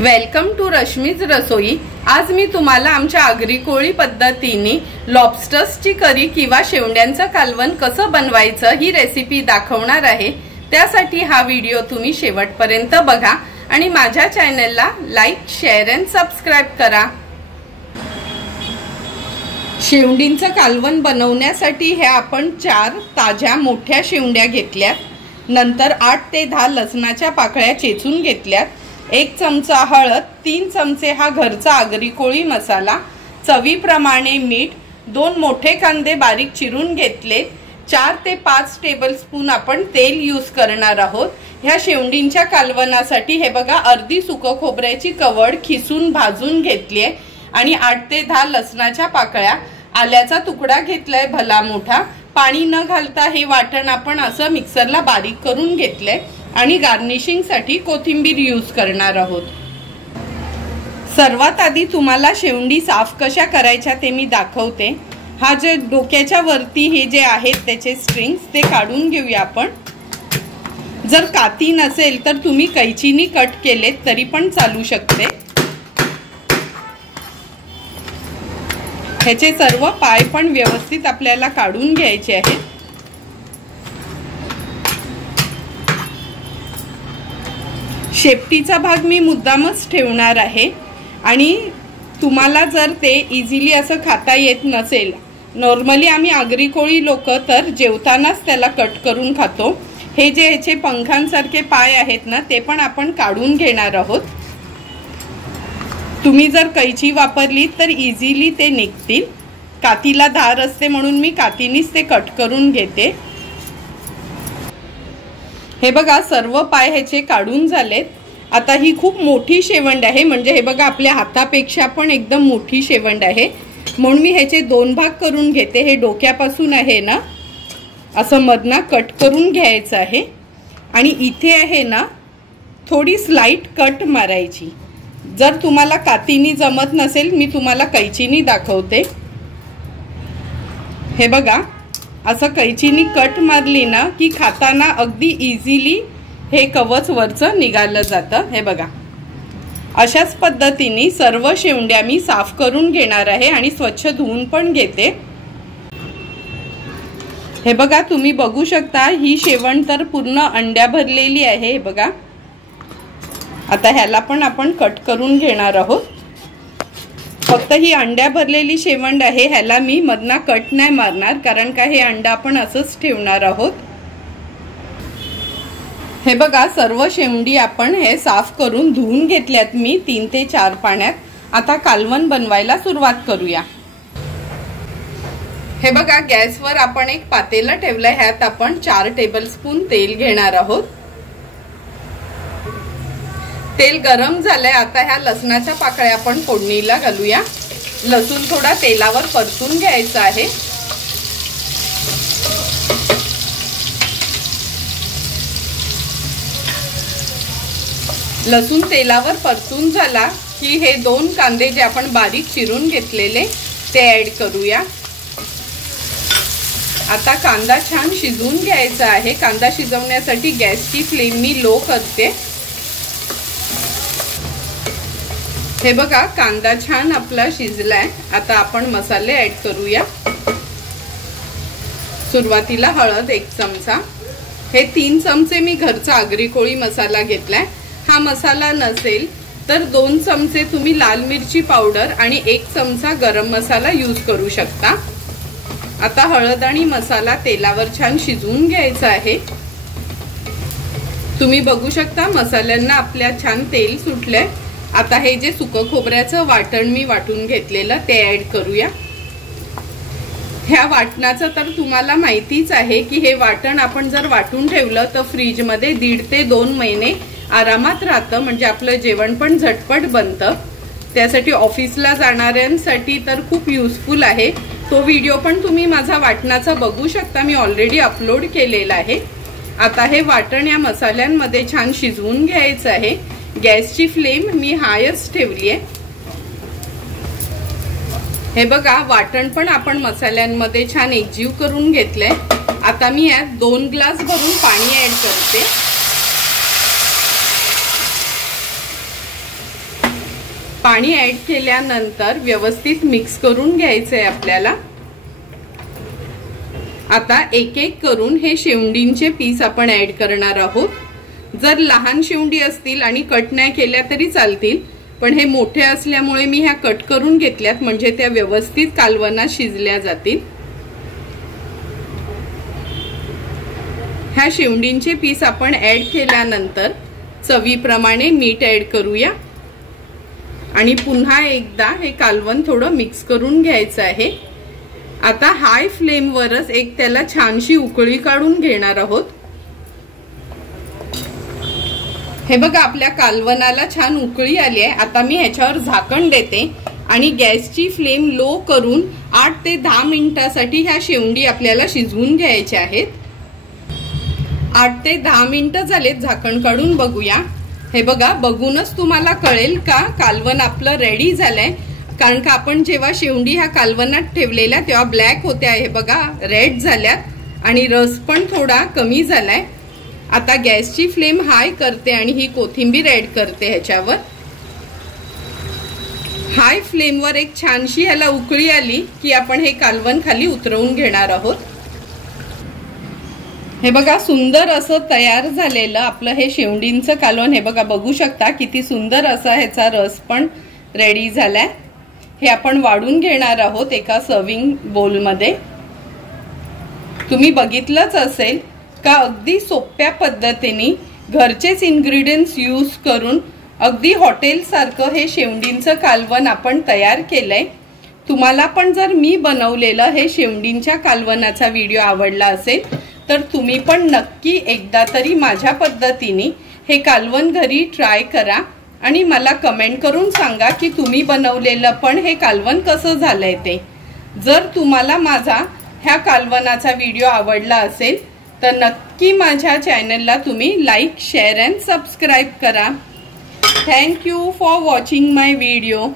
Welcome to Rashmi's रसोई। आज मी तुम्हाला आमच्या आगरी कोळी पद्धतीने लॉबस्टर्सची करी किंवा शेवंड्यांचं कालवण कसं बनवायचं ही रेसिपी दाखवणार आहे। त्यासाठी हा व्हिडिओ तुम्ही शेवटपर्यंत बघा आणि माझ्या चॅनलला लाईक, शेअर आणि सबस्क्राइब करा। शेवंडींचं कालवण बनवण्यासाठी हे आपण 4 ताज्या मोठ्या शेवंड्या घेतल्यात, नंतर 8 ते 10 लसणाच्या पाकळ्या चेचून घेतल्यात, 1 चमचा हळद, 3 चमचे हा घरचा आगरी कोळी मसाला, चवीप्रमाणे मीठ, 2 मोठे कांदे बारीक चिरून घेतले, 4 ते 5 टेबलस्पून आपण तेल यूज करणार आहोत। ह्या शेवंडींच्या कालवणासाठी हे बघा अर्धी सुकं खोबऱ्याची कवड खिसून भाजून घेतली आहे आणि 8 ते 10 लसणाच्या पाकळ्या, आल्याचा तुकडा घेतलाय भला मोठा। पाणी न घालता हे वाटण आपण असं मिक्सरला बारीक करून घेतलंय आणि गार्निशिंग साठी कोथिंबीर यूज करणार आहोत। सर्वात आधी तुम्हाला शेवंडी साफ कशा करायच्या ते मी दाखवते। हा जे डोक्याच्या वरती हे जे आहेत त्याचे स्ट्रिंग्स ते काढून घेऊया आपण। जर काती नसेल तर तुम्ही कैचीनी कट केले तरी पण चालू शकते। ह्याचे सर्व पाय पण व्यवस्थित आपल्याला काढून घ्यायचे आहेत। शेपटीचा भाग मी मुद्दामच ठेवणार आहे आणि तुम्हाला जर ते इझिली असं खाता येत नसेल, नॉर्मली आम्ही आगरी कोळी लोक तर जेवतानाच त्याला कट करून खातो। हे जे ह्याचे पंखांसारखे पाय आहेत ना ते पण आपण काढून घेणार आहोत। तुम्ही जर कैची वापरली तर इझिली ते निघतील। कातीला धार असते म्हणून मी कातीनीच ते कट करून घेते। हे बघा सर्व पाय ह्याचे काढून झालेत। आता ही खूप मोठी शेवंड आहे, म्हणजे हे बघा आपल्या हातापेक्षा पण एकदम मोठी शेवंड आहे, म्हणून मी ह्याचे 2 भाग करून घेते। हे डोक्यापासून आहे ना असं मधना कट करून घ्यायचं आहे आणि इथे आहे ना थोडी स्लाइट कट मारायची। जर तुम्हाला कातीनी जमत नसेल मी तुम्हाला कैचीनी दाखवते। हे बघा असं कैचीनी कट मारली ना की खाताना अगदी इझिली हे कवच वरचं निघालं जातं। हे बघा अशाच पद्धतीने सर्व शेवंड्या मी साफ करून घेणार आहे आणि स्वच्छ धुवून पण घेते। हे बघा तुम्ही बघू शकता ही शेवंड तर पूर्ण अंड्या भरलेली आहे। हे बघा आता ह्याला पण आपण कट करून घेणार आहोत। फक्त ही अंड्या भरलेली शेवंड आहे, ह्याला मी मधना कट नाही मारणार कारण का हे अंडा आपण असंच ठेवणार आहोत। हे बघा सर्व शेवंडी आपण हे साफ करून धुवून घेतल्यात मी 3 ते 4 पाण्यात। आता कालवण बनवायला सुरुवात करूया। हे बघा गॅसवर आपण एक पातेलं ठेवलंय, ह्यात आपण 4 टेबलस्पून तेल घेणार आहोत। तेल गरम झालंय, आता ह्या लसणाच्या पाकळ्या आपण फोडणीला घालूया। लसूण थोडा तेलावर परतून घ्यायचा आहे। लसूण तेलावर परतून झाला की हे 2 कांदे जे आपण बारीक चिरून घेतलेले ते ऍड करूया। आता कांदा छान शिजवून घ्यायचा आहे। कांदा शिजवण्यासाठी गॅसची फ्लेम मी लो करते। हे बघा कांदा छान आपला शिजलाय। आता आपण मसाले ऍड करूया। सुरुवातीला हळद 1 चमचा, हे 3 चमचे मी घरचा आगरी कोळी मसाला घेतलाय। हा मसाला नसेल तर 2 चमचे तुम्ही लाल मिरची पावडर आणि 1 चमचा गरम मसाला यूज करू शकता। आता हळद आणि मसाला तेलावर छान शिजवून घ्यायचा आहे। तुम्ही बघू शकता मसाल्यांना आपल्या छान तेल सुटलंय। आता हे जे सुकं खोबऱ्याचं वाटण मी वाटून घेतलेलं ते ऍड करूया। ह्या वाटणाचं तर तुम्हाला माहितीच आहे की हे वाटण आपण जर वाटून ठेवलं तर फ्रीज मध्ये 1.5 ते 2 महिने आरामात राहतं, म्हणजे आपलं जेवण पण झटपट बनतं। त्यासाठी ऑफिसला जाणाऱ्यांसाठी तर खूप युजफुल आहे। तो व्हिडिओ पण तुम्ही माझा वाटणाचा बघू शकता, मी ऑलरेडी अपलोड केलेला आहे। आता हे वाटण या मसाल्यांमध्ये छान शिजवून घ्यायचं आहे। गॅसची फ्लेम मी हायच ठेवली आहे। हे बघा वाटण पण आपण मसाल्यांमध्ये छान एकजीव करून घेतलंय। आता मी यात 2 ग्लास भरून पाणी ऍड करते। पाणी ऍड केल्यानंतर व्यवस्थित मिक्स करून घ्यायचं आहे आपल्याला। आता एक एक करून हे शेवंडींचे पीस आपण ऍड करणार आहोत। जर लहान शेवंडी असतील आणि कट नाही केल्या तरी चालतील, पण हे मोठे असल्यामुळे मी ह्या कट करून घेतल्यात म्हणजे त्या व्यवस्थित कालवनात शिजल्या जातील। ह्या शेवंडींचे पीस आपण ऍड केल्यानंतर चवीप्रमाणे मीठ ऍड करूया आणि पुन्हा एकदा हे कालवण थोडं मिक्स करून घ्यायचं आहे। आता हाय फ्लेम वरच एक त्याला छानशी उकळी काढून घेणार आहोत। हे बघा आपल्या कालवनाला छान उकळी आली आहे। आता मी ह्याच्यावर झाकण देते आणि गॅसची फ्लेम लो करून 8 ते 10 मिनिटांसाठी ह्या शेवंडी आपल्याला शिजवून घ्यायच्या आहेत। 8 ते 10 मिनिटं झालेत, झाकण काढून बघूया। हे बघा, बघूनच तुम्हाला कळेल का कालवण आपलं रेडी झालंय, कारण का आपण जेव्हा शेवंडी ह्या कालवनात ठेवलेल्या तेव्हा ब्लॅक होत्या, हे बघा रेड झाल्यात आणि रस पण थोडा कमी झालाय। आता गॅसची फ्लेम हाय करते आणि ही कोथिंबीर ऍड करते ह्याच्यावर। हाय फ्लेमवर एक छानशी ह्याला उकळी आली की आपण हे कालवण खाली उतरवून घेणार आहोत। हे बघा सुंदर असं तयार झालेलं आपलं हे शेवंडींचं कालवण। हे बघा, बघू शकता किती सुंदर असा ह्याचा रस पण रेडी झालाय। हे आपण वाढून घेणार आहोत एका सर्विंग बोल मध्ये। तुम्ही बघितलंच असेल का अगदी सोप्या पद्धतीने घरचेच इन्ग्रेडियंट्स यूज करून अगदी हॉटेल सारखं हे शेवंडींचं कालवण आपण तयार केलंय। तुम्हाला पण जर मी बनवलेलं हे शेवंडींच्या कालवणाचा व्हिडिओ आवडला असेल तर तुम्ही पण नक्की एकदा तरी माझ्या पद्धतीने हे कालवण घरी ट्राय करा आणि मला कमेंट करून सांगा की तुम्ही बनवलेलं पण हे कालवण कसं झालंय ते। जर तुम्हाला माझा ह्या कालवणाचा व्हिडिओ आवडला असेल तर नक्की माझ्या चॅनलला तुम्ही लाईक, शेअर अँड सबस्क्राईब करा। Thank you for watching my video.